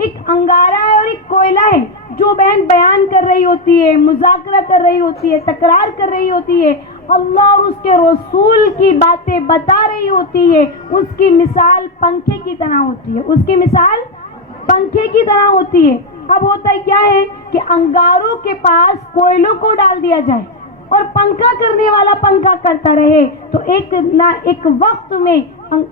ایک انگارہ ہے اور ایک کوئلہ ہے. جو بہن بیان کر رہی ہوتی ہے, مذاکرہ کر رہی ہوتی ہے, تکرار کر رہی ہوتی ہے, اللہ اور اس کے رسول کی باتیں بتا رہی ہوتی ہے, اس کی مثال پنکھے کی طرح ہوتی ہے. اس کی مثال پنکھے کی طرح ہوتی ہے. اب ہوتا ہے کیا ہے کہ انگاروں کے پاس کوئلوں کو ڈال دیا جائے اور پنکھا کرنے والا پنکھا کرتا رہے تو ایک نہ ایک وقت میں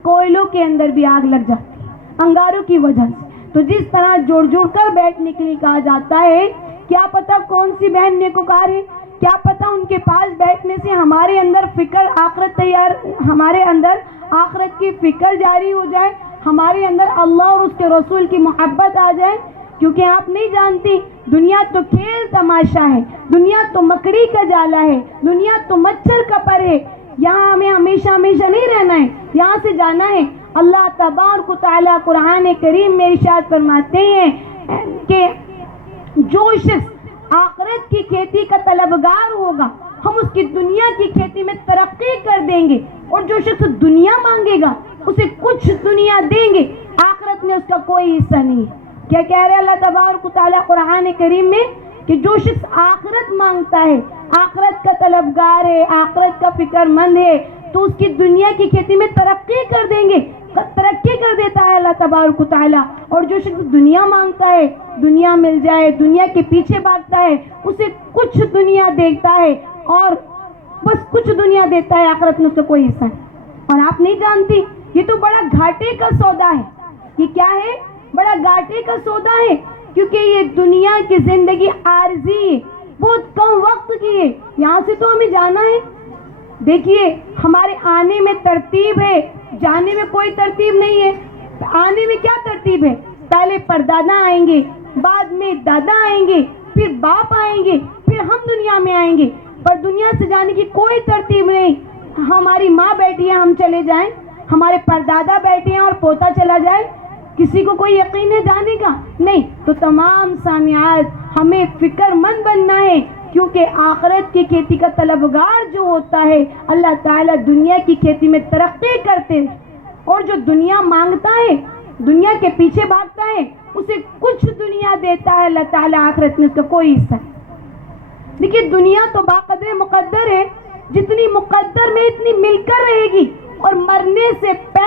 کوئلوں کے اندر بھی آگ لگ جاتی ہے انگاروں کی وجہ سے. تو جس طرح جڑ جڑ کر بیٹھنے کے لیے کہا جاتا ہے, کیا پتہ کون سی بہن نیکوکار ہے, کیا پتہ ان کے پاس بیٹھنے سے ہمارے اندر فکر آخرت ہمارے اندر آخرت کی فکر جاری ہو جائے, ہمارے اندر اللہ اور اس کے رسول کی محبت آ جائے. کیونکہ آپ نہیں جانتی دنیا تو کھیل تماشا ہے, دنیا تو مکڑی کا جالا ہے, دنیا تو مچھر کا پر ہے. یہاں ہمیں ہمیشہ نہیں رہنا ہے, یہاں سے جانا ہے. اللہ تبارک و تعالیٰ قرآن کریم میں ارشاد فرماتے ہیں کہ جو شخص آخرت کی کھیتی کا طلبگار ہوگا ہم اس کی دنیا کی کھیتی میں ترقی کر دیں گے, اور جو شخص دنیا مانگے گا اسے کچھ دنیا دیں گے, آخرت میں اس کا کوئی حصہ نہیں ہے. کیا کہہ رہے اللہ تبارک و تعالیٰ قرآن کریم میں کہ جو شخص آخرت مانگتا ہے, آخرت کا طلبگار ہے, آخرت کا فکر مند ہے, تو اس کی دنیا کی کھیتی میں ترقی کر دیں گے, ترقی کر دیتا ہے اللہ تبارک و تعالیٰ. اور جو شخص دنیا مانگتا ہے, دنیا مل جائے, دنیا کے پیچھے بھاگتا ہے, اسے کچھ دنیا دیکھتا ہے اور بس کچھ دنیا دیتا ہے, آخرت میں اس کا کوئی حصہ نہیں. اور آپ نہیں جانتی یہ تو بڑا گھاٹے کا سودا ہے. یہ کیا ہے؟ بڑا گھاٹے کا سودا ہے, کیونکہ یہ دنیا کی زندگی عارضی ہے, بہت کم وقت کی ہے. یہاں سے تو ہمیں جانا ہے. دیکھیے ہمارے آنے میں ترتیب ہے, جانے میں کوئی ترتیب نہیں ہے. آنے میں کیا ترتیب ہے؟ پہلے پردادا آئیں گے, بعد میں دادا آئیں گے, پھر باپ آئیں گے, پھر ہم دنیا میں آئیں گے. پر دنیا سے جانے کی کوئی ترتیب نہیں. ہماری ماں بیٹھی ہے, ہم چلے جائیں, ہمارے پردادا بیٹھے ہیں اور پوتا چلا جائے, کسی کو کوئی یقین ہے جانے کا؟ نہیں. تو تمام سامعات ہمیں فکر مند بننا ہے, کیونکہ آخرت کی کھیتی کا طلبگار جو ہوتا ہے اللہ تعالیٰ دنیا کی کھیتی میں ترقی کرتے ہیں, اور جو دنیا مانگتا ہے, دنیا کے پیچھے بھاگتا ہے, اسے کچھ دنیا دیتا ہے اللہ تعالیٰ, آخرت میں اس کا کوئی حصہ ہے. دیکھیے دنیا تو باقدر مقدر ہے, جتنی مقدر میں اتنی مل کر رہے گی, اور مرنے سے پہلے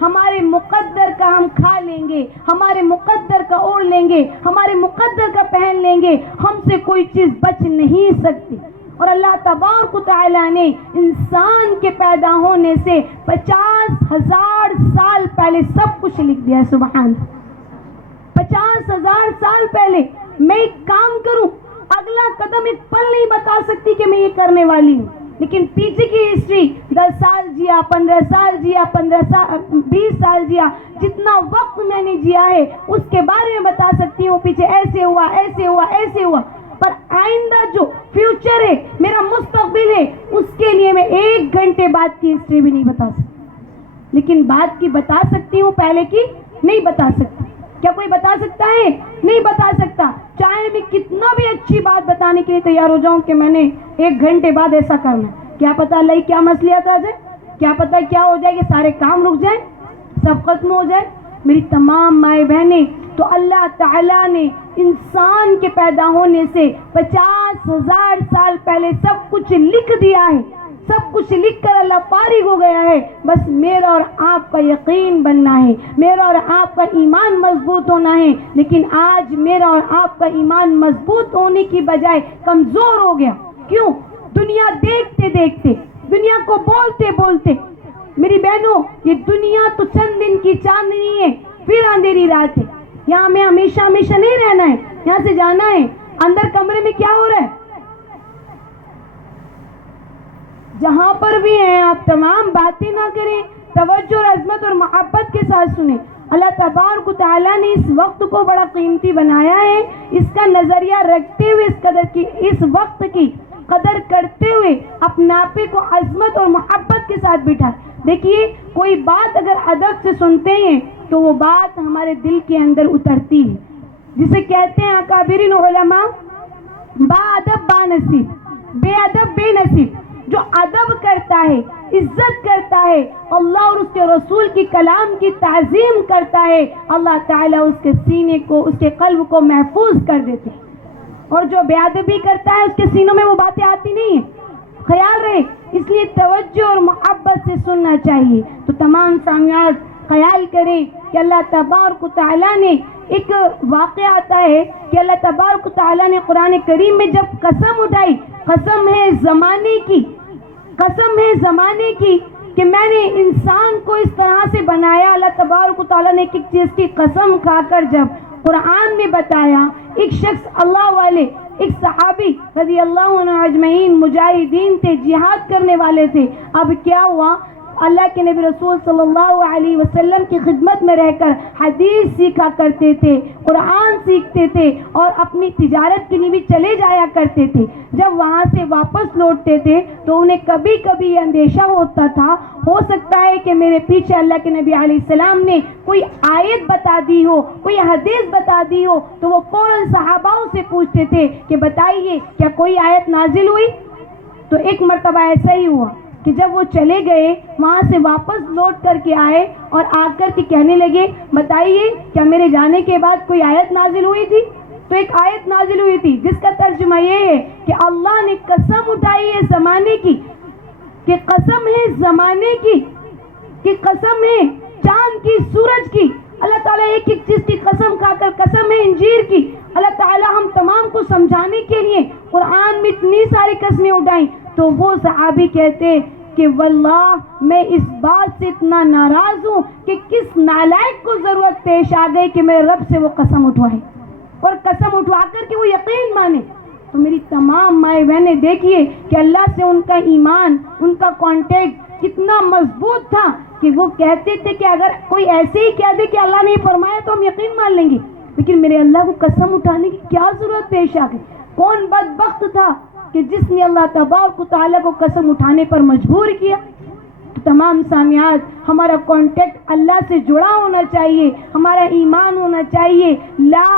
ہمارے مقدر کا ہم کھا لیں گے, ہمارے مقدر کا اوڑھ لیں گے, ہمارے مقدر کا پہن لیں گے, ہم سے کوئی چیز بچ نہیں سکتی. اور اللہ تبارک و تعالیٰ نے انسان کے پیدا ہونے سے 50,000 سال پہلے سب کچھ لکھ دیا ہے. سبحان, 50,000 سال پہلے میں ایک کام کروں, اگلا قدم ایک پل نہیں بتا سکتی کہ میں یہ کرنے والی ہوں, لیکن پیچھے کی ہسٹری 10 سال جیا, 15 سال جیا, 20 سال جیا, جتنا وقت میں نے جیا ہے اس کے بارے میں بتا سکتی ہوں, پیچھے ایسے ہوا, ایسے ہوا, ایسے ہوا. پر آئندہ جو فیوچر ہے, میرا مستقبل ہے, اس کے لیے میں 1 گھنٹے بعد کی ہسٹری بھی نہیں بتا سکتی. لیکن بعد کی بتا سکتی ہوں, پہلے کی نہیں بتا سکتی. کیا کوئی بتا سکتا ہے؟ نہیں بتا سکتا. چاہے میں کتنا بھی اچھی بات بتانے کے لیے تیار ہو جاؤں کہ میں نے 1 گھنٹے بعد ایسا کرنا, کیا پتا اللہ کیا مسئلہ آ جائے, کیا پتا کیا ہو جائے کہ سارے کام رک جائیں, سب ختم ہو جائے. میری تمام مائیں بہنیں, تو اللہ تعالیٰ نے انسان کے پیدا ہونے سے 50,000 سال پہلے سب کچھ لکھ دیا ہے. سب کچھ لکھ کر اللہ فارغ ہو گیا ہے. بس میرا اور آپ کا یقین بننا ہے, میرا اور آپ کا ایمان مضبوط ہونا ہے. لیکن آج میرا اور آپ کا ایمان مضبوط ہونے کی بجائے کمزور ہو گیا. کیوں؟ دنیا دیکھتے دیکھتے, دنیا کو بولتے بولتے. میری بہنوں, یہ دنیا تو چند دن کی چاندنی ہے, پھر اندھیری رات ہے. یہاں میں ہمیشہ نہیں رہنا ہے, یہاں سے جانا ہے. اندر کمرے میں کیا ہو رہا ہے؟ جہاں پر بھی ہیں آپ تمام باتیں نہ کریں, توجہ اور عظمت اور محبت کے ساتھ سنیں. اللہ تبارک و تعالیٰ نے اس وقت کو بڑا قیمتی بنایا ہے. اس کا نظریہ رکھتے ہوئے, اس وقت کی قدر کرتے ہوئے اپنے آپ کو عظمت اور محبت کے ساتھ بٹھا. دیکھیے کوئی بات اگر ادب سے سنتے ہیں تو وہ بات ہمارے دل کے اندر اترتی ہے, جسے کہتے ہیں اکابرین علماء با ادب با نصیب, بے ادب بے نصیب. جو ادب کرتا ہے، عزت کرتا ہے، اللہ اور اس کے رسول کی کلام کی تعظیم کرتا ہے، اللہ تعالیٰ اس کے سینے کو، اس کے قلب کو محفوظ کر دیتے ہیں. اور جو بے ادبی کرتا ہے اس کے سینوں میں وہ باتیں آتی نہیں ہیں. خیال رہے، اس لیے توجہ اور محبت سے سننا چاہیے. تو تمام سامعین خیال کریں کہ اللہ تبارک و تعالیٰ نے ایک واقعہ آتا ہے کہ اللہ تبارک و تعالیٰ نے قرآن کریم میں جب قسم اٹھائی، قسم ہے زمانے کی، قسم ہے زمانے کی کہ میں نے انسان کو اس طرح سے بنایا. اللہ تبارک و تعالیٰ نے ایک ایک چیز کی قسم کھا کر جب قرآن میں بتایا، ایک شخص اللہ والے، ایک صحابی رضی اللہ عنہ اجمعین مجاہدین تھے، جہاد کرنے والے تھے. اب کیا ہوا، اللہ کے نبی رسول صلی اللہ علیہ وسلم کی خدمت میں رہ کر حدیث سیکھا کرتے تھے، قرآن سیکھتے تھے اور اپنی تجارت کے لیے بھی چلے جایا کرتے تھے. جب وہاں سے واپس لوٹتے تھے تو انہیں کبھی کبھی یہ اندیشہ ہوتا تھا، ہو سکتا ہے کہ میرے پیچھے اللہ کے نبی علیہ السلام نے کوئی آیت بتا دی ہو، کوئی حدیث بتا دی ہو. تو وہ فوراً صحاباؤں سے پوچھتے تھے کہ بتائیے کیا کوئی آیت نازل ہوئی. تو ایک مرتبہ ایسا ہی ہوا کہ جب وہ چلے گئے، وہاں سے واپس لوٹ کر کے آئے اور آ کر کے کہنے لگے بتائیے کیا میرے جانے کے بعد کوئی آیت نازل ہوئی تھی. تو ایک آیت نازل ہوئی تھی جس کا ترجمہ یہ ہے کہ اللہ نے قسم اٹھائی ہے زمانے کی، کہ قسم ہے زمانے کی، کہ قسم ہے چاند کی، سورج کی. اللہ تعالیٰ ایک ایک چیز کی قسم کھا کر، قسم ہے انجیر کی. اللہ تعالیٰ ہم تمام کو سمجھانے کے لیے قرآن میں اتنی ساری قسمیں اٹھائیں. تو وہ صحابی کہتے کہ واللہ میں اس بات سے اتنا ناراض ہوں کہ کس نالائق کو ضرورت پیش آ گئی کہ میرے رب سے وہ قسم اٹھوائے اور قسم اٹھوا کر کے وہ یقین مانے. تو میری تمام مائیں بہنیں دیکھیے کہ اللہ سے ان کا ایمان، ان کا کانٹیکٹ کتنا مضبوط تھا کہ وہ کہتے تھے کہ اگر کوئی ایسے ہی کہہ دے کہ اللہ نے فرمایا تو ہم یقین مان لیں گے، لیکن میرے اللہ کو قسم اٹھانے کی کیا ضرورت پیش آ گئی. کون بدبخت تھا کہ جس نے اللہ تبارک و تعالیٰ کو قسم اٹھانے پر مجبور کیا. تو تمام سامعات، ہمارا کانٹیکٹ اللہ سے جڑا ہونا چاہیے، ہمارا ایمان ہونا چاہیے. لا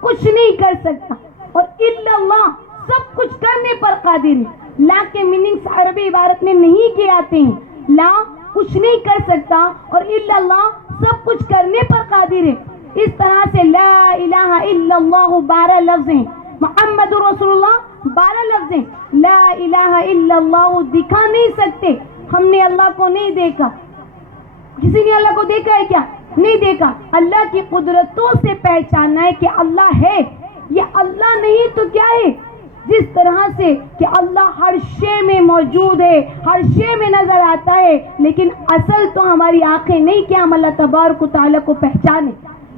کچھ نہیں کر سکتا اور الا اللہ سب کچھ کرنے پر قادر ہے. لا کے میننگز عربی عبارت میں نہیں کیے آتے ہیں. لا کچھ نہیں کر سکتا اور الا اللہ سب کچھ کرنے پر قادر ہے. اس طرح سے لا الہ الا اللہ 12 لفظ ہیں، محمد رسول اللہ 12 لفظ ہیں. لا الہ الا اللہ دکھا نہیں سکتے. ہم نے اللہ کو نہیں دیکھا، کسی نے اللہ کو دیکھا ہے کیا؟ نہیں دیکھا. اللہ کی قدرتوں سے پہچاننا ہے کہ اللہ ہے. یہ اللہ نہیں تو کیا ہے؟ جس طرح سے کہ اللہ ہر شے میں موجود ہے، ہر شے میں نظر آتا ہے، لیکن اصل تو ہماری آنکھیں نہیں کہ ہم اللہ تبارک و تعالیٰ کو پہچانے.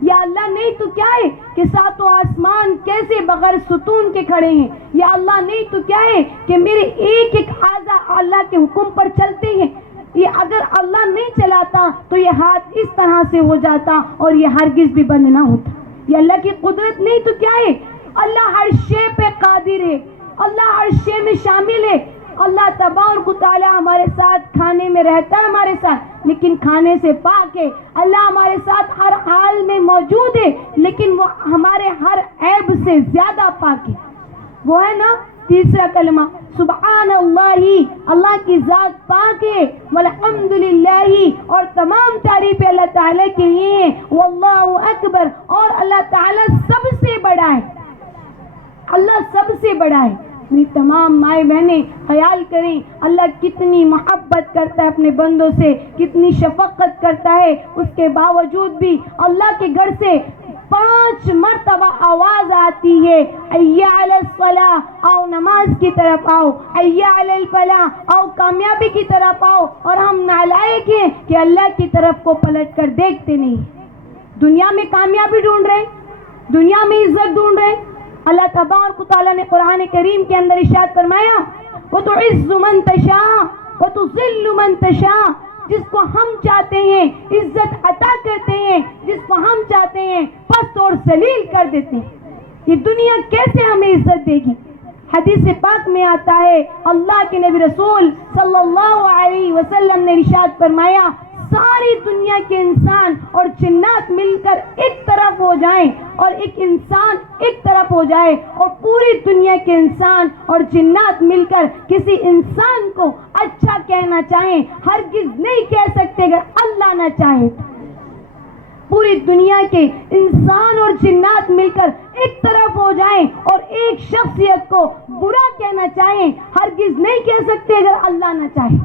یا اللہ نہیں تو کیا ہے کہ ساتوں آسمان کیسے بغیر ستون کے کھڑے ہیں. یا اللہ نہیں تو کیا ہے کہ میرے ایک ایک اعضا اللہ کے حکم پر چلتے ہیں. یہ اگر اللہ نہیں چلاتا تو یہ ہاتھ اس طرح سے ہو جاتا اور یہ ہرگز بھی بند نہ ہوتا. یہ اللہ کی قدرت نہیں تو کیا ہے؟ اللہ ہر شے پہ قادر ہے، اللہ ہر شے میں شامل ہے. اللہ تبارک و تعالیٰ ہمارے ساتھ کھانے میں رہتا ہے ہمارے ساتھ، لیکن کھانے سے پاک ہے. اللہ ہمارے ساتھ ہر حال میں موجود ہے، لیکن وہ ہمارے ہر عیب سے زیادہ پاک ہے. وہ ہے نا تیسرا کلمہ سبحان اللہ، اللہ کی ذات پاک ہے. والحمد للہ، اور تمام تعریف اللہ تعالیٰ کے لیے ہیں. واللہ اکبر، اور اللہ تعالیٰ سب سے بڑا ہے. اللہ سب سے بڑا ہے. میری تمام مائیں بہنیں خیال کریں اللہ کتنی محبت کرتا ہے اپنے بندوں سے، کتنی شفقت کرتا ہے. اس کے باوجود بھی اللہ کے گھر سے 5 مرتبہ آواز آتی ہے، حی علی الصلاۃ، آؤ نماز کی طرف آؤ، حی علی الفلاح، آؤ کامیابی کی طرف آؤ. اور ہم نالائق ہیں کہ اللہ کی طرف کو پلٹ کر دیکھتے نہیں. دنیا میں کامیابی ڈھونڈ رہے ہیں، دنیا میں عزت ڈھونڈ رہے ہیں. اللہ تبارک و تعالیٰ نے قرآن کریم کے اندر ارشاد فرمایا وَتُعِزُّ مَن تَشَاءُ وَتُذِلُّ مَن تَشَاءُ، جس کو ہم چاہتے ہیں عزت عطا کرتے ہیں، جس کو ہم چاہتے ہیں پست اور ذلیل کر دیتے ہیں. یہ دنیا کیسے ہمیں عزت دے گی؟ حدیث پاک میں آتا ہے اللہ کے نبی رسول صلی اللہ علیہ وسلم نے ارشاد فرمایا ساری دنیا کے انسان اور جنات مل کر ایک طرف ہو جائیں اور ایک انسان ایک طرف ہو جائے اور پوری دنیا کے انسان اور جنات مل کر کسی انسان کو اچھا کہنا چاہیں، ہرگز نہیں کہہ سکتے اگر اللہ نہ چاہے۔ پوری دنیا کے انسان اور جنات مل کر ایک طرف ہو جائیں اور ایک شخصیت کو برا کہنا چاہیں، ہرگز نہیں کہہ سکتے اگر اللہ نہ چاہے۔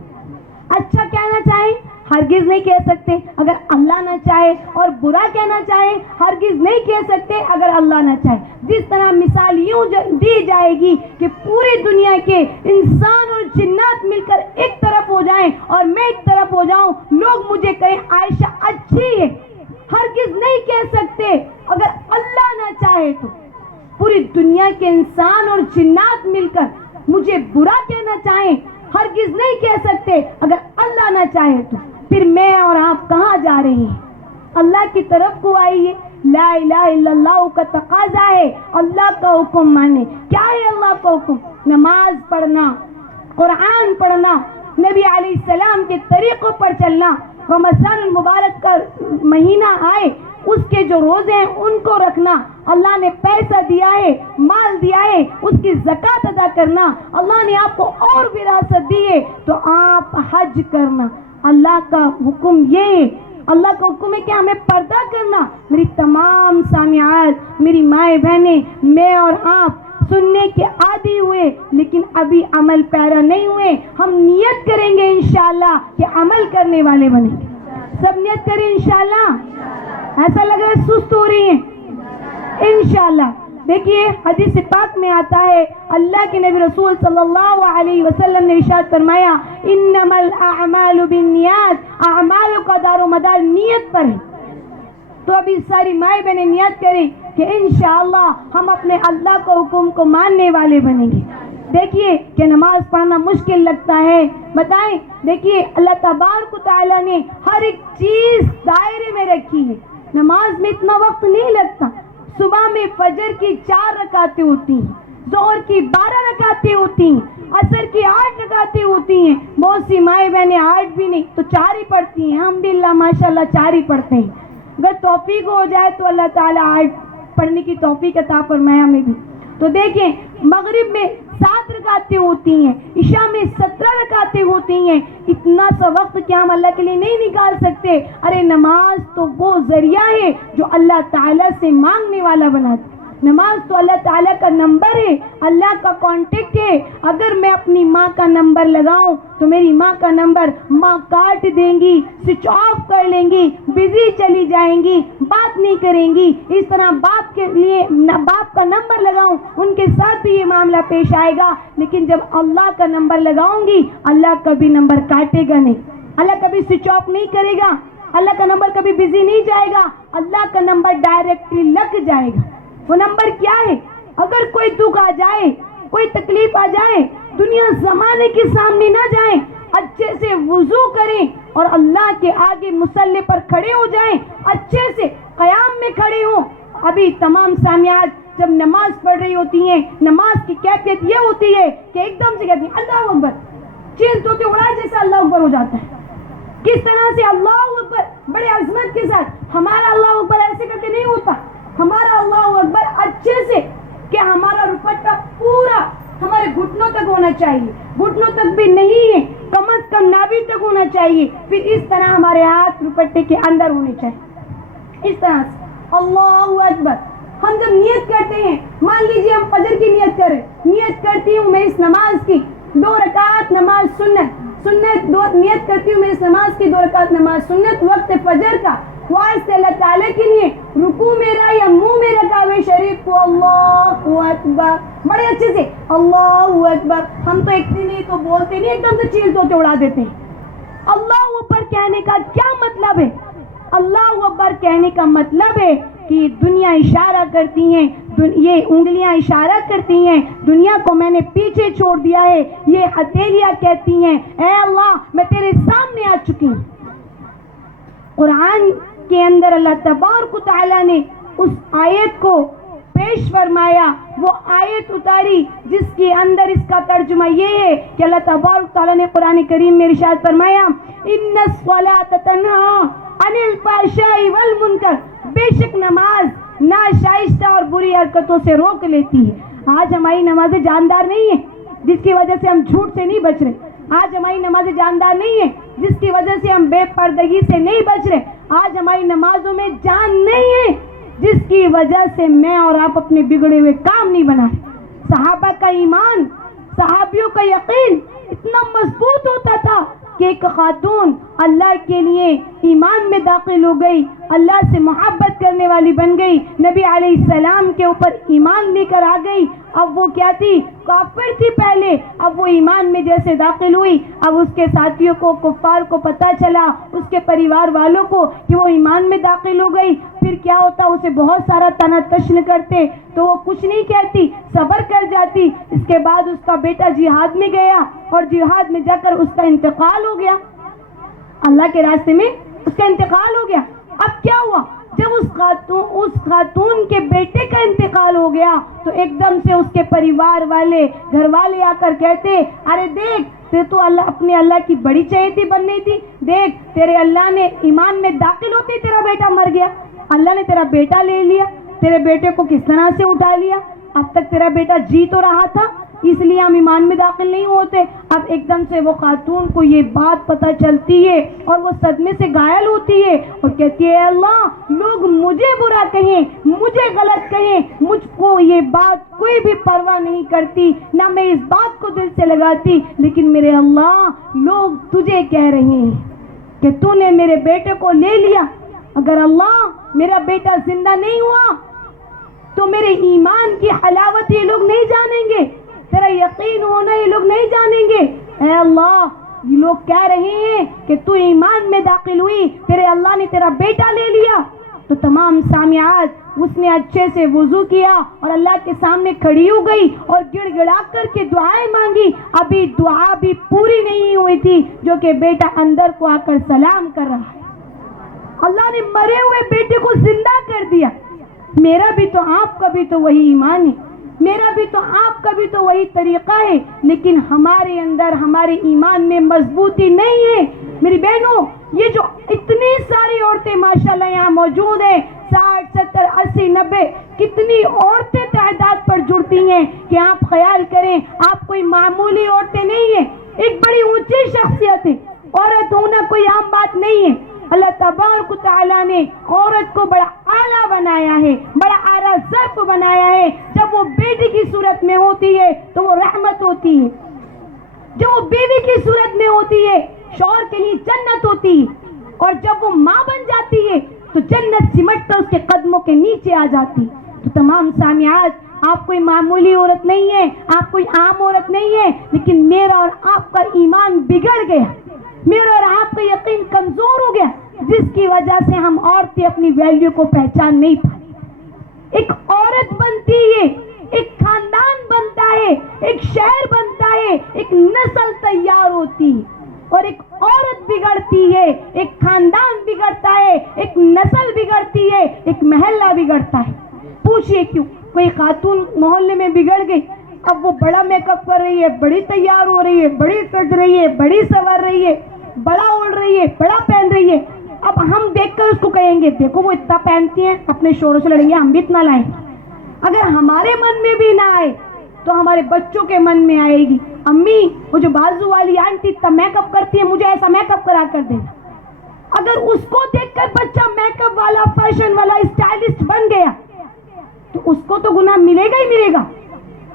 اچھا کہنا چاہیں، ہرگز نہیں کہہ سکتے اگر اللہ نہ چاہے، اور برا کہنا چاہیں ہرگز نہیں کہہ سکتے اگر اللہ نہ چاہے۔ جس طرح مثال یوں دی جائے گی کہ پوری دنیا کے انسان اور جنات مل کر ایک طرف ہو جائیں اور میں ایک طرف ہو جاؤں، لوگ مجھے کہیں عائشہ اچھی ہے، ہرگز نہیں کہہ سکتے اگر اللہ نہ چاہے تو۔ پوری دنیا کے انسان اور جنات مل کر مجھے برا کہنا چاہیں، ہرگز نہیں کہہ سکتے اگر اللہ نہ چاہے تو۔ پھر میں اور آپ کہاں جا رہے ہیں؟ اللہ کی طرف کو آئیے۔ لا الہ الا اللہ کا تقاضا ہے اللہ کا حکم مانے۔ کیا ہے اللہ کا حکم؟ نماز پڑھنا، قرآن پڑھنا، نبی علیہ السلام کے طریقوں پر چلنا۔ رمضان المبارک کا مہینہ آئے، اس کے جو روزے ہیں ان کو رکھنا۔ اللہ نے پیسہ دیا ہے، مال دیا ہے، اس کی زکوٰۃ ادا کرنا۔ اللہ نے آپ کو اور وراثت دی ہے تو آپ حج کرنا۔ اللہ کا حکم یہ ہے، اللہ کا حکم ہے کہ ہمیں پردہ کرنا۔ میری تمام سامعات، میری مائیں بہنیں، میں اور آپ سننے کے عادی ہوئے لیکن ابھی عمل پیرا نہیں ہوئے۔ ہم نیت کریں گے انشاءاللہ کہ عمل کرنے والے بنیں گے۔ سب نیت کریں انشاءاللہ۔ ایسا لگ رہا ہے سست ہو رہی ہیں؟ انشاءاللہ۔ دیکھیے حدیث پاک میں آتا ہے، اللہ کے نبی رسول صلی اللہ علیہ وسلم نے ارشاد فرمایا، انما الاعمال بالنیات، اعمال کا دار و مدار نیت پر ہے۔ تو ابھی ساری مائیں بہنیں نیت کریں کہ انشاءاللہ ہم اپنے اللہ کے حکم کو ماننے والے بنیں گے۔ دیکھیے کہ نماز پڑھنا مشکل لگتا ہے، بتائیں، دیکھیے اللہ تبارک و تعالیٰ نے ہر ایک چیز دائرے میں رکھی ہے۔ نماز میں اتنا وقت نہیں لگتا۔ صبح میں فجر کی 4 رکعتیں ہوتی ہیں، ظہر کی 12 رکعتیں ہوتی ہیں، عصر کی 8 رکعتیں ہوتی ہیں۔ بہت سی مائیں بہنیں 8 بھی نہیں تو 4 ہی پڑھتی ہیں۔ ہم بھی اللہ ماشاءاللہ 4 ہی پڑھتے ہیں۔ اگر توفیق ہو جائے تو اللہ تعالیٰ 8 پڑھنے کی توفیق عطا فرمائے ہمیں بھی۔ تو دیکھیں مغرب میں 7 رکعتیں ہوتی ہیں، عشاء میں 17 رکعتیں ہوتی ہیں۔ اتنا سا وقت کیا ہم اللہ کے لیے نہیں نکال سکتے؟ ارے نماز تو وہ ذریعہ ہے جو اللہ تعالیٰ سے مانگنے والا بناتا ہے۔ نماز تو اللہ تعالیٰ کا نمبر ہے، اللہ کا کانٹیکٹ ہے۔ اگر میں اپنی ماں کا نمبر لگاؤں تو میری ماں کا نمبر ماں کاٹ دیں گی، سوئچ آف کر لیں گی، بزی چلی جائیں گی، بات نہیں کریں گی۔ اس طرح باپ کے لیے باپ کا نمبر لگاؤں، ان کے ساتھ بھی یہ معاملہ پیش آئے گا۔ لیکن جب اللہ کا نمبر لگاؤں گی، اللہ کبھی نمبر کاٹے گا نہیں، اللہ کبھی سوئچ آف نہیں کرے گا، اللہ کا نمبر کبھی بزی نہیں جائے گا، اللہ کا نمبر ڈائریکٹلی لگ جائے گا۔ وہ نمبر کیا ہے؟ اگر کوئی دکھ آ جائے، کوئی تکلیف آ جائے، دنیا زمانے کے سامنے نہ جائیں، اچھے سے وضو کریں اور اللہ کے آگے مصلی پر کھڑے ہو جائیں، اچھے سے قیام میں کھڑے ہوں۔ ابھی تمام سامعات جب نماز پڑھ رہی ہوتی ہیں، نماز کی کیفیت یہ ہوتی ہے کہ ایک دم سے کہتی ہیں اللہ اکبر، چیل تو کے اڑا جیسا اللہ اکبر ہو جاتا ہے۔ کس طرح سے اللہ اکبر بڑے عظمت کے ساتھ۔ ہمارا اللہ اکبر ایسے کر کے نہیں ہوتا، ہمارا اللہ اکبر اچھے سے کہ ہمارا دوپٹہ پورا ہمارے گھٹنوں تک ہونا چاہیے، گھٹنوں تک بھی نہیں ہے، کم از کم نابی تک ہونا چاہیے۔ پھر اس طرح ہمارے ہاتھ دوپٹے کے اندر ہونے چاہیے، اس طرح سے اللہ اکبر۔ ہم جب نیت کرتے ہیں، مان لیجیے ہم فجر کی نیت کریں، نیت کرتی ہوں میں اس نماز کی 2 رکعت نماز سنت نیت کرتی ہوں میں اس نماز کی 2 رکعت نماز سنت وقت فجر کا، واسطے اللہ تعالیٰ کے لیے رکوع میرا یا منہ میرا کعبہ شریف کو اللہ اکبر بڑے اچھے سے اللہ اکبر۔ ہم تو ایک دن نہیں تو بولتے نہیں، ایک دم سے چیل تو کے اڑا دیتے ہیں۔ اللہ اکبر کہنے کا کیا مطلب ہے؟ اللہ اکبر کہنے کا مطلب ہے کہ دنیا اشارہ کرتی ہیں، یہ انگلیاں اشارہ کرتی ہیں، دنیا کو میں نے پیچھے چھوڑ دیا ہے۔ یہ ہتھیلیاں کہتی ہیں اے اللہ میں تیرے سامنے آ چکی ہوں۔ قرآن کے اندر اللہ تبارک و تعالیٰ نے اس آیت کو پیش فرمایا وہ آیت اتاری جس کے اندر اس کا ترجمہ یہ ہے کہ اللہ تبارک تعالیٰ نے قرآن کریم میں ارشاد فرمایا ان الصلاۃ تنہی عن الفحشاء والمنکر، بے شک نماز ناشائستہ اور بری حرکتوں سے روک لیتی ہے۔ آج ہماری نمازیں جاندار نہیں ہیں جس کی وجہ سے ہم جھوٹ سے نہیں بچ رہے، آج ہماری نمازیں جاندار نہیں ہیں جس کی وجہ سے ہم بے پردگی سے نہیں بچ رہے، آج ہماری نمازوں میں جان نہیں ہے جس کی وجہ سے میں اور آپ اپنے بگڑے ہوئے کام نہیں بنا رہے۔ صحابہ کا ایمان، صحابیوں کا یقین اتنا مضبوط ہوتا تھا کہ ایک خاتون اللہ کے لیے ایمان میں داخل ہو گئی، اللہ سے محبت کرنے والی بن گئی، نبی علیہ السلام کے اوپر ایمان لے کر آ گئی۔ اب وہ کیا تھی؟ کافر تھی پہلے، اب وہ ایمان میں جیسے داخل ہوئی، اب اس کے ساتھیوں کو، کفار کو پتہ چلا، اس کے پریوار والوں کو کہ وہ ایمان میں داخل ہو گئی، پھر کیا ہوتا؟ اسے بہت سارا تنا تشن کرتے تو وہ کچھ نہیں کہتی، صبر کر جاتی۔ اس کے بعد اس کا بیٹا جہاد میں گیا اور جہاد میں جا کر اس کا انتقال ہو گیا، اللہ کے راستے میں اس کا انتقال ہو گیا۔ اب کیا ہوا؟ جب اس خاتون کے بیٹے کا انتقال ہو گیا تو ایک دم سے اس کے پریوار والے، گھر والے آ کر کہتے ارے دیکھ تو اپنے اللہ کی بڑی چہیتی بن رہی تھی، دیکھ تیرے اللہ نے ایمان میں داخل ہوتے تیرا بیٹا مر گیا، اللہ نے تیرا بیٹا لے لیا، تیرے بیٹے کو کس طرح سے اٹھا لیا، اب تک تیرا بیٹا جی تو رہا تھا اس لیے ہم ایمان میں داخل نہیں ہوتے۔ اب ایک دم سے وہ خاتون کو یہ بات پتہ چلتی ہے اور وہ صدمے سے گھائل ہوتی ہے اور کہتی ہے اللہ لوگ مجھے برا کہیں، مجھے غلط کہیں، مجھ کو یہ بات کوئی بھی پرواہ نہیں کرتی، نہ میں اس بات کو دل سے لگاتی، لیکن میرے اللہ لوگ تجھے کہہ رہے ہیں کہ تو نے میرے بیٹے کو لے لیا، اگر اللہ میرا بیٹا زندہ نہیں ہوا تو میرے ایمان کی حلاوت یہ لوگ نہیں جانیں گے، تیرا یقین ہونا یہ لوگ نہیں جانیں گے۔ اے اللہ یہ لوگ کہہ رہے ہیں کہ تو ایمان میں داخل ہوئی، تیرے اللہ نے تیرا بیٹا لے لیا۔ تو تمام سامعات اس نے اچھے سے وضو کیا اور اللہ کے سامنے کھڑی ہو گئی اور گڑ گڑا کر کے دعائیں مانگی۔ ابھی دعا بھی پوری نہیں ہوئی تھی جو کہ بیٹا اندر کو آ کر سلام کر رہا ہے، اللہ نے مرے ہوئے بیٹے کو زندہ کر دیا۔ میرا بھی تو آپ کا بھی تو وہی ایمان ہے، میرا بھی تو آپ کا بھی تو وہی طریقہ ہے، لیکن ہمارے اندر ہمارے ایمان میں مضبوطی نہیں ہے۔ میری بہنوں یہ جو اتنی ساری عورتیں ماشاءاللہ یہاں موجود ہیں، 60 70 80 90 کتنی عورتیں تعداد پر جڑتی ہیں کہ آپ خیال کریں آپ کوئی معمولی عورتیں نہیں ہیں، ایک بڑی اونچی شخصیت ہے، عورت ہونا کوئی عام بات نہیں ہے۔ اللہ تبارک و تعالیٰ نے عورت کو بڑا اعلیٰ بنایا ہے، بڑا اعلیٰ ظرف بنایا ہے۔ جب وہ بیٹی کی صورت میں ہوتی ہے تو وہ رحمت ہوتی ہے، جب وہ بیوی کی صورت میں ہوتی ہے شوہر کے لیے جنت ہوتی ہے، اور جب وہ ماں بن جاتی ہے تو جنت سمٹ کر اس کے قدموں کے نیچے آ جاتی۔ تو تمام سامعات آپ کوئی معمولی عورت نہیں ہے، آپ کوئی عام عورت نہیں ہے، لیکن میرا اور آپ کا ایمان بگڑ گیا، میرا اور آپ کا یقین کمزور ہو گیا، جس کی وجہ سے ہم عورتیں اپنی ویلیو کو پہچان نہیں پاتی۔ ایک عورت بنتی ہے، ایک خاندان بنتا ہے، ایک شہر بنتا ہے، ایک نسل تیار ہوتی ہے، اور ایک عورت بگڑتی ہے، ایک خاندان بگڑتا ہے، ایک نسل بگڑتی ہے، ایک محلہ بگڑتا ہے۔ پوچھئے کیوں؟ کوئی خاتون محلے میں بگڑ گئی، اب وہ بڑا میک اپ کر رہی ہے، بڑی تیار ہو رہی ہے، بڑی سج رہی ہے، بڑی سنور رہی ہے، بڑا اوڑھ رہی ہے، بڑا پہن رہی ہے، اب ہم دیکھ کر اس کو کہیں گے دیکھو وہ اتنا پہنتی ہیں، اپنے شوہروں سے لڑیں گے ہم بھی اتنا لائیں۔ اگر ہمارے من میں بھی نہ آئے تو ہمارے بچوں کے من میں آئے گی، امی وہ جو بازو والی آنٹی اتنا میک اپ کرتی ہے مجھے ایسا میک اپ کرا کر دینا۔ اگر اس کو دیکھ کر بچہ میک اپ والا، فیشن والا، اسٹائلسٹ بن گیا تو اس کو تو گناہ ملے گا ہی ملے گا،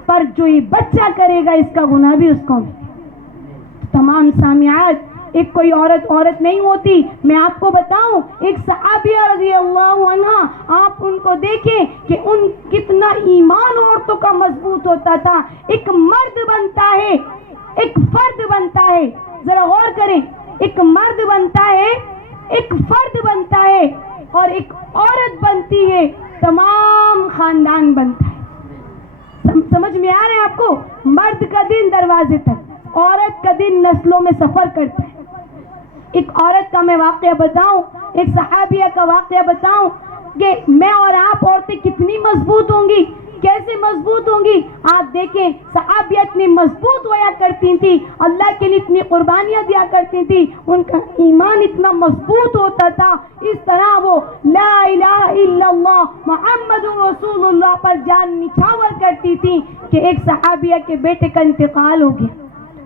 پر جو یہ بچہ کرے گا اس کا گناہ بھی اس کو ملے گا۔ تمام سامعات ایک کوئی عورت نہیں ہوتی، میں آپ کو بتاؤں ایک صحابیہ رضی اللہ عنہ، آپ ان کو دیکھیں کہ ان کتنا ایمان عورتوں کا مضبوط ہوتا تھا۔ ایک مرد بنتا ہے، ایک فرد بنتا ہے، ذرا غور کریں، ایک مرد بنتا ہے، ایک فرد بنتا ہے، اور ایک عورت بنتی ہے، تمام خاندان بنتا ہے۔ سمجھ میں آ رہے ہیں آپ کو؟ مرد کا دن دروازے تک، عورت کا دن نسلوں میں سفر کرتا ہے۔ ایک عورت کا میں واقعہ بتاؤں، ایک صحابیہ کا واقعہ بتاؤں، کہ میں اور آپ عورتیں کتنی مضبوط ہوں گی, کیسے مضبوط ہوں گی. آپ دیکھیں صحابیہ اتنی مضبوط ہوا کرتی تھی, اللہ کے لیے اتنی قربانیاں دیا کرتی تھی, ان کا ایمان اتنا مضبوط ہوتا تھا. اس طرح وہ لا الہ الا اللہ محمد رسول اللہ پر جان نچھاور کرتی تھی کہ ایک صحابیہ کے بیٹے کا انتقال ہو گیا.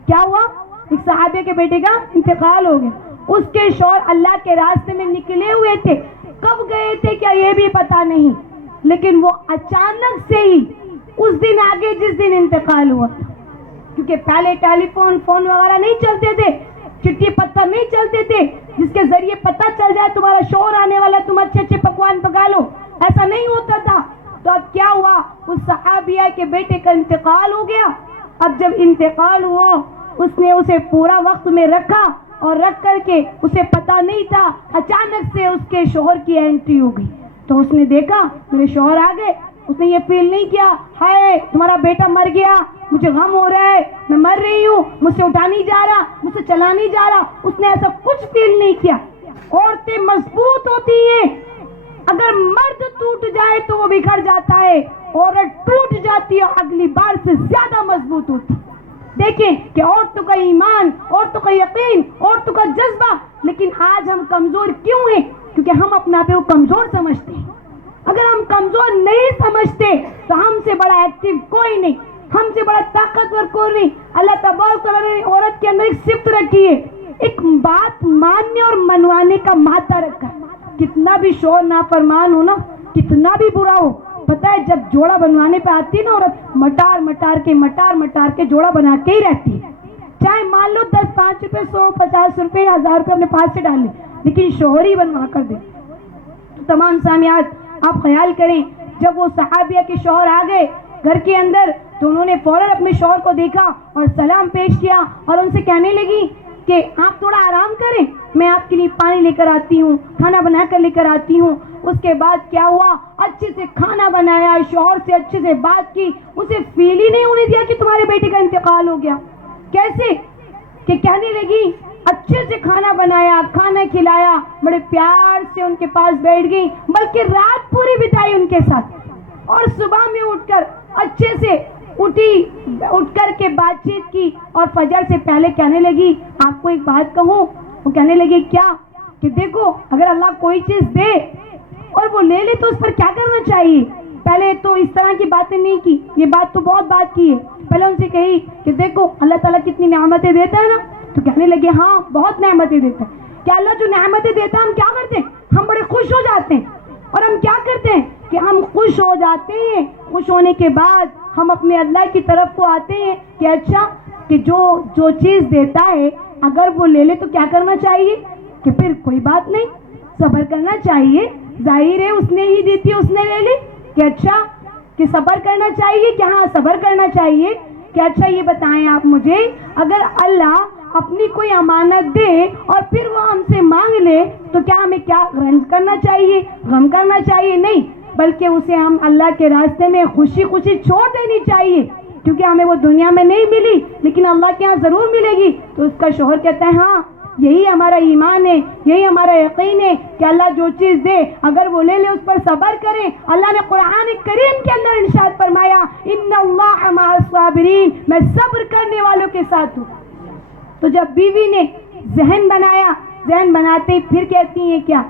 کیا ہوا؟ ایک صحابیہ کے بیٹے کا انتقال ہو گیا. اس کے شوہر اللہ کے راستے میں نکلے ہوئے تھے, کب گئے تھے کیا یہ بھی پتا نہیں, لیکن وہ اچانک سے ہی اس دن آگے جس دن انتقال ہوا, کیونکہ پہلے ٹیلی فون وغیرہ نہیں چلتے تھے, چٹھی پتھر نہیں چلتے تھے جس کے ذریعے پتہ چل جائے تمہارا شوہر آنے والا, تم اچھے اچھے پکوان پکا لو, ایسا نہیں ہوتا تھا. تو اب کیا ہوا, اس صحابیہ کے بیٹے کا انتقال ہو گیا. اب جب انتقال ہوا اس نے اسے پورا وقت میں رکھا, اور رکھ کر کے اسے پتا نہیں تھا, اچانک سے اس کے شوہر کی انٹری ہو گئی. تو اس نے دیکھا میرے شوہر آ گئے, اس نے یہ فیل نہیں کیا ہائے تمہارا بیٹا مر گیا, مجھے غم ہو رہا ہے, میں مر رہی ہوں, مجھ سے اٹھا نہیں جا رہا, مجھ سے چلا نہیں جا رہا. اس نے ایسا کچھ فیل نہیں کیا. عورتیں مضبوط ہوتی ہیں, اگر مرد ٹوٹ جائے تو وہ بکھر جاتا ہے, عورت ٹوٹ جاتی ہے اگلی بار سے زیادہ مضبوط ہوتی. دیکھیں کہ عورتوں کا ایمان, عورتوں کا یقین, عورتوں کا جذبہ. لیکن آج ہم کمزور کیوں ہیں؟ کیونکہ ہم اپنے آپ کو کمزور سمجھتے ہیں. اگر ہم کمزور نہیں سمجھتے تو ہم سے بڑا ایکٹیو کوئی نہیں, ہم سے بڑا طاقتور کوئی نہیں. اللہ تبارک و تعالیٰ نے عورت کے اندر ایک صفت رکھی ہے, ایک بات ماننے اور منوانے کا مادہ رکھا ہے. کتنا بھی شوہر نافرمان ہو نا, کتنا بھی برا ہو, پتہ ہے جب جوڑا بنوانے پہ آتی ہے نا عورت, مٹار کے جوڑا بنا کے ہی رہتی ہے. چاہے مان لو 10 5 روپے 100 50 روپے 1000 روپے اپنے پاس سے ڈال لے, لیکن شوہر ہی بنوا کر دے. تو تمام سامعات آپ خیال کریں, جب وہ صحابیہ کے شوہر آ گئے گھر کے اندر تو انہوں نے فوراً اپنے شوہر کو دیکھا اور سلام پیش کیا, اور ان سے کہنے لگی کہ آپ تھوڑا آرام کریں, میں آپ کے لیے پانی لے کر آتی ہوں, کھانا بنا کر لے کر آتی ہوں. اس کے بعد کیا ہوا, اچھے سے کھانا بنایا, شوہر سے اچھے سے بات کی, اسے فیل ہی نہیں ہونے دیا کہ تمہارے بیٹے کا انتقال ہو گیا. کیسے کہ کہنے لگی اچھے سے کھانا بنایا, کھانا کھلایا, بڑے پیار سے ان کے پاس بیٹھ گئی, بلکہ رات پوری بتائی ان کے ساتھ. اور صبح میں اٹھ کر اچھے سے اٹھ کر کے بات چیت کی, اور فجر سے پہلے کہنے لگی آپ کو ایک بات کہوں. وہ کہنے لگی کیا, کہ دیکھو اگر اللہ کوئی چیز دے اور وہ لے لے تو اس پر کیا کرنا چاہیے. پہلے تو اس طرح کی باتیں نہیں کی, یہ بات تو بہت بات کی ہے. پہلے ان سے کہی کہ دیکھو اللہ تعالیٰ کتنی نعمتیں دیتا ہے نا. تو کہنے لگے ہاں بہت نعمتیں دیتا ہے. کہ اللہ جو نعمتیں دیتا ہے ہم کیا کرتے ہیں, ہم بڑے خوش ہو جاتے ہیں. اور ہم کیا کرتے ہیں کہ ہم خوش ہو جاتے ہیں, خوش ہونے کے بعد ہم اپنے اللہ کی طرف کو آتے ہیں کہ اچھا کہ جو چیز دیتا ہے اگر وہ لے لے تو کیا کرنا چاہیے, کہ پھر کوئی بات نہیں, صبر کرنا چاہیے. ظاہر ہے اس نے ہی دی تھی, اس نے لے لی, کہ اچھا کہ صبر کرنا چاہیے, کہ ہاں صبر کرنا چاہیے. کہ اچھا یہ بتائیں آپ مجھے, اگر اللہ اپنی کوئی امانت دے اور پھر وہ ہم سے مانگ لے تو کیا ہمیں کیا رنج کرنا چاہیے, غم کرنا چاہیے؟ نہیں, بلکہ اسے ہم اللہ کے راستے میں خوشی خوشی چھوڑ دینی چاہیے, کیونکہ ہمیں وہ دنیا میں نہیں ملی لیکن اللہ کے ہاں ضرور ملے گی. تو اس کا شوہر کہتا ہے ہاں یہی ہمارا ایمان ہے, یہی ہمارا یقین ہے کہ اللہ جو چیز دے اگر وہ لے لے اس پر صبر کریں. اللہ نے قرآن کریم کے اندر ارشاد فرمایا ان اللہ مع الصابرین, میں صبر کرنے والوں کے ساتھ ہوں. تو جب بیوی نے ذہن بنایا, ذہن بناتے ہی پھر کہتی ہیں کیا,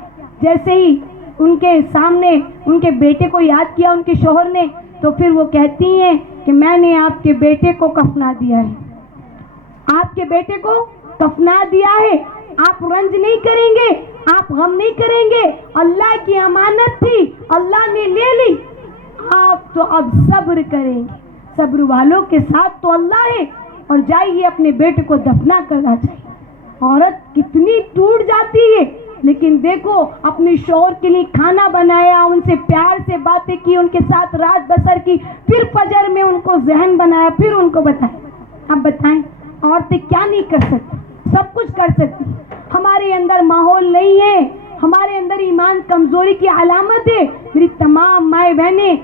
جیسے ہی ان کے سامنے ان کے بیٹے کو یاد کیا ان کے شوہر نے, تو پھر وہ کہتی ہیں کہ میں نے آپ کے بیٹے کو کفنا دیا ہے, آپ کے بیٹے کو کفنا دیا ہے, آپ رنج نہیں کریں گے, آپ غم نہیں کریں گے, اللہ کی امانت تھی اللہ نے لے لی, آپ تو اب صبر کریں گے. صبر والوں کے ساتھ تو اللہ ہے, اور جائیے اپنے بیٹے کو دفنا کرنا چاہیے. عورت کتنی ٹوٹ جاتی ہے, لیکن دیکھو اپنے شوہر کے لیے کھانا بنایا, ان سے پیار سے باتیں کی, ان کے ساتھ رات بسر کی, پھر فجر میں ان کو ذہن بنایا, پھر ان کو بتایا. اب بتائیں عورتیں کیا نہیں کر سکتی, سب کچھ کر سکتی. ہمارے اندر ماحول نہیں ہے, ہمارے اندر ایمان کمزوری کی علامت ہے. میری تمام مائیں بہنیں